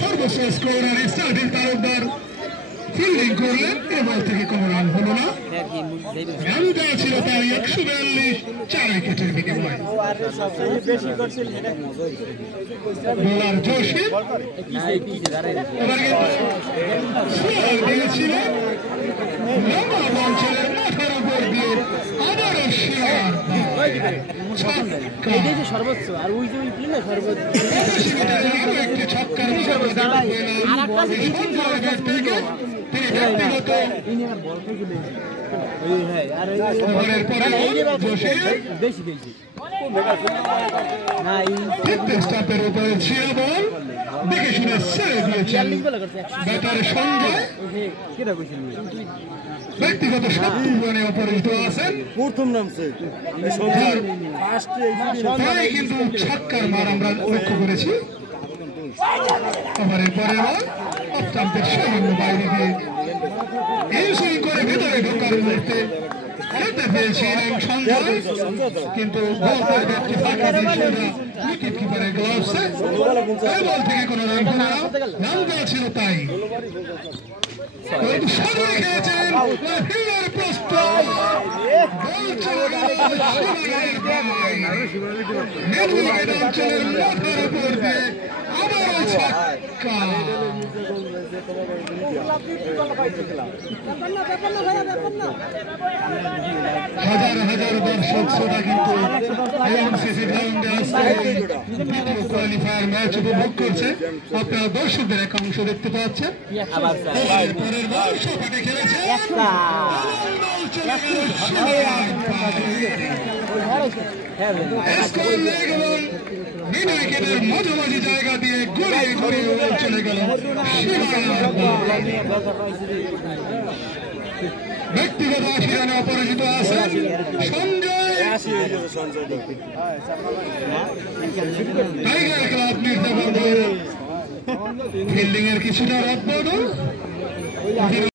সর্বশেষ scorer starting তারকদার fielding করলেন, এবার থেকে কোনো রান হলো না। রান দেওয়া ছিল তার 142, 4 উইকেটের বিনিময়ে। বোলার জোশী দিয়েছিল লম্বা বল ছিল মাথার উপর দিয়ে, আবারও সর্বোচ্চ আর ওই যে সর্বোচ্চ একটি ছক্কার বেশি বেশি স্টাম্পের উপরে ছিল বল, দেখে শুনে ছেড়ে দিয়েছেন ব্যাটার সঙ্গে। ব্যক্তিগত 7 রানে অপরাজিত আছেন, প্রথম নামছে কিন্তু ছক্কার মার আমরা লক্ষ্য করেছি। ওভারের পরের বল স্টাম্পের সামান্য বাইরে দিয়ে ইনসুইং করে ভেতরে ঢোকার মুহূর্তে খেলতে পেয়েছিলেন সঞ্জয়, কিন্তু বলটার ব্যাটটি ফাঁকা দিয়ে উইকেট কিপারের গ্লাভসে এই বল থেকে কোনো রান হলো না। রান দেওয়া ছিল তাই, সামনে খেয়েছেন প্রস্তুত বল চলে গেল অঞ্চলের মাথার উপর দিয়ে, আবারও ছক্কা। হাজার হাজার দর্শক শ্রোতা কিন্তু এমসিসি গ্রাউন্ডে আসছে দ্বিতীয় কোয়ালিফায়ার ম্যাচ উপভোগ করছে। আপনারা দর্শকদের এক অংশ দেখতে পাচ্ছেন। পরের বল সপাটে খেলেছে, মাঝামাঝি জায়গা দিয়ে গড়িয়ে গড়িয়ে চলে গেল। ব্যক্তিগত 80 রানে অপরাজিত আছেন Sanjay. Tiger club Mirzapur fielding এর কিছুটা রদবদল।